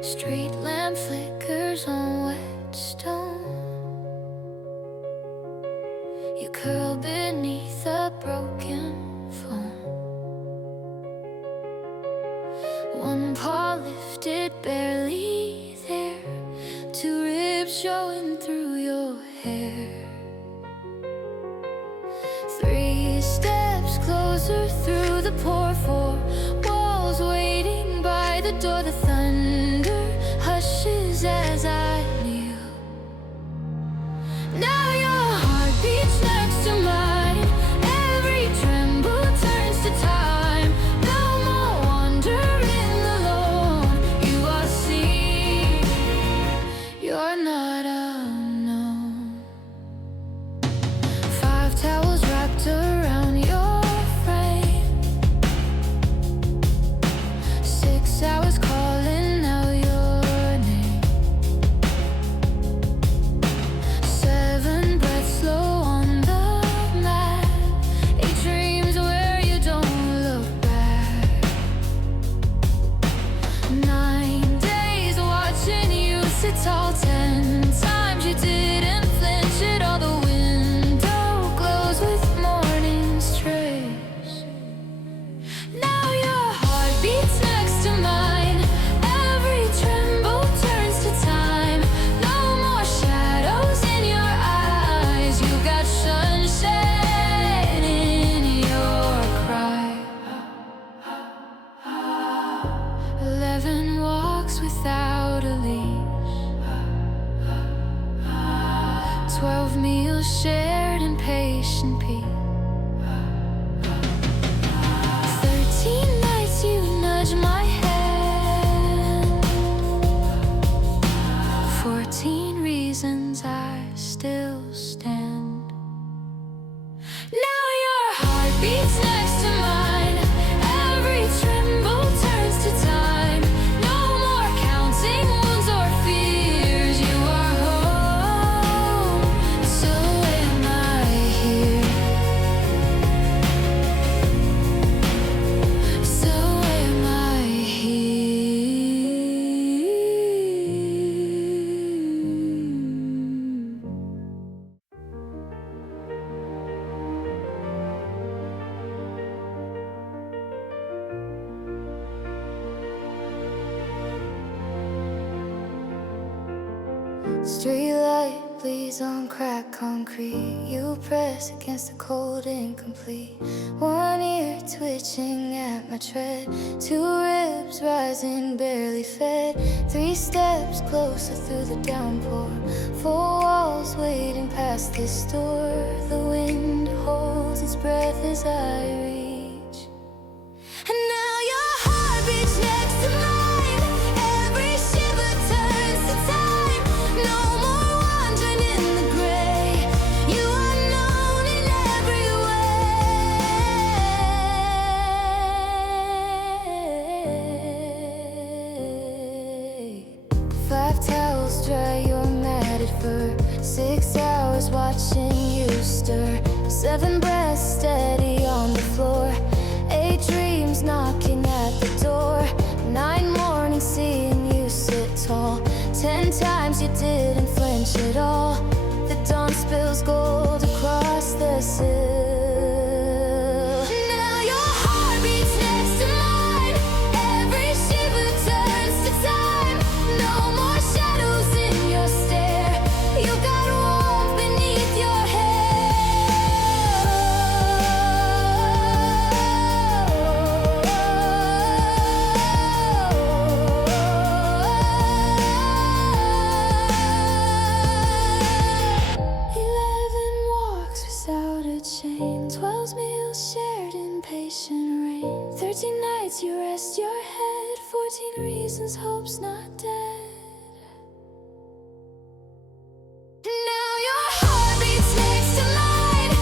Street lamp flickers on wet stone. You curl beneath a broken phone. One paw lifted, barely there. Two ribs showing through your hair. Three steps closer through the pour. Four walls waiting by the door. The thunder hushes as I kneel. Now your heart beats next to mine. Every tremble turns to time. No more wandering alone. You are seen. You're not unknown. 5 towels wrapped around your frame. 6 hours calling out walks without a leash. 12 meals shared in patient peace. 13 nights you nudge my hand. 14 reasons I still stand. Now your heart beats next to mine. Every tremble turns to time. No more counting wounds or fears. You are home. So am I here. So am I here. Streetlight bleeds on cracked concrete. You press against the cold incomplete. One ear twitching at my tread. Two ribs rising, barely fed. 3 steps closer through the downpour. 4 walls waiting past this door. The wind holds its breath as I reach. And now your heart beats next to mine. Every shiver turns to time. No more wandering in the gray. You are known in every way. 5 towels dry your matted fur. 6 hours watching you stir. 7 breaths steady on the floor. 8 dreams knocking at the door. 9 mornings seeing you sit tall. 10 times you didn't flinch at all. The dawn spills gold across the sill. Now your heart beats next to mine. Every shiver turns to time. No more shadows in your stare. You got warmth beneath your chain. 12 meals shared in patient rain. 13 nights you rest your head. 14 reasons hope's not dead. Now your heart beats next to mine.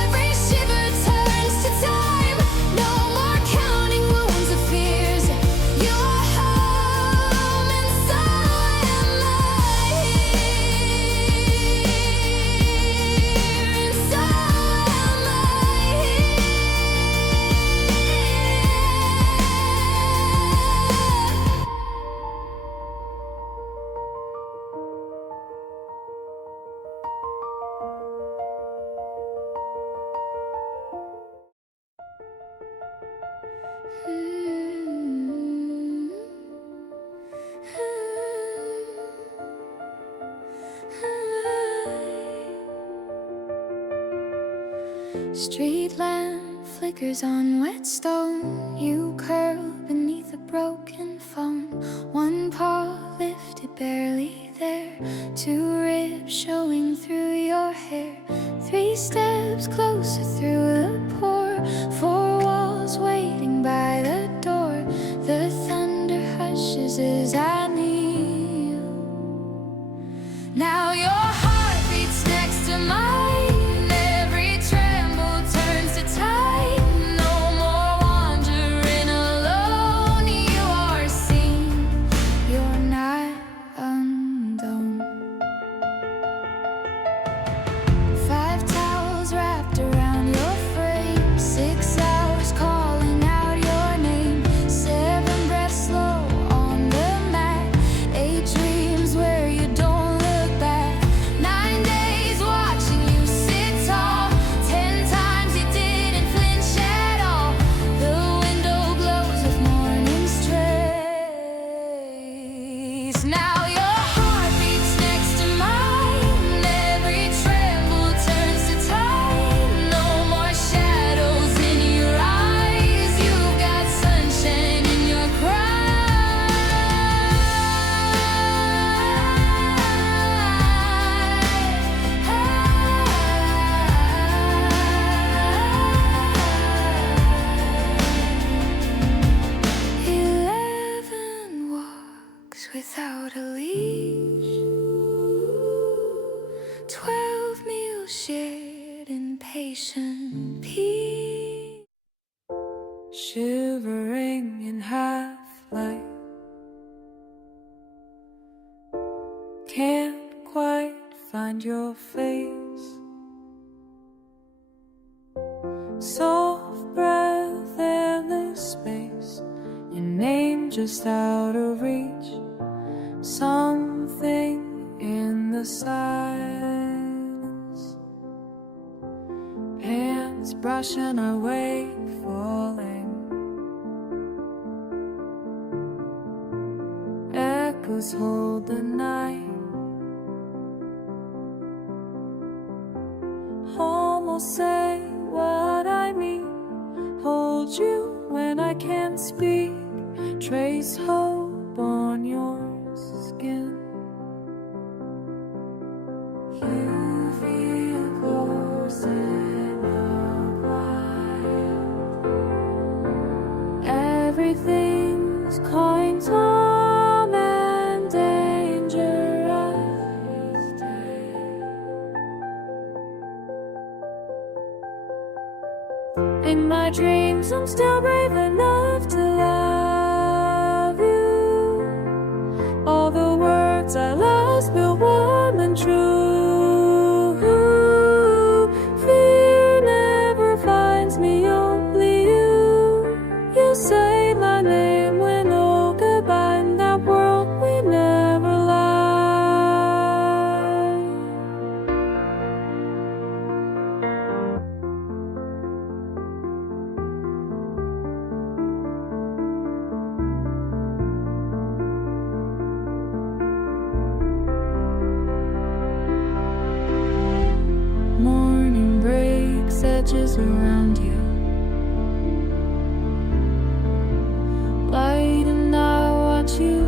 Every shiver turns to time. No more counting wounds or fears. You are home and so am I here. And so street lamp flickers on wet stone. You curl beneath a broken phone. 1 paw lifted, barely there. 2 ribs showing through your hair. 3 steps closer through the pour. 4 walls waiting by the door. The thunder hushes as I kneel. Now your heart beats next to mine. dogs without a leash. 12 meals shared in patient peace. Shivering in half-light, can't quite find your face. Soft breath, endless space, your name just out of reach. Something in the silence, hands brushing away, falling. Echoes hold the night, almost say what I mean. Hold you when I can't speak, trace hope on your skin. You feel close in the quiet. Everything's kind, calm and dangerous. In my dreams, I'm still brave enough to love you. All the words I lost feel warm and true. Fear never finds me, only you. You say my name when oh goodbye. In that world we never lie. Morning breaks, edges around you, light and I watch you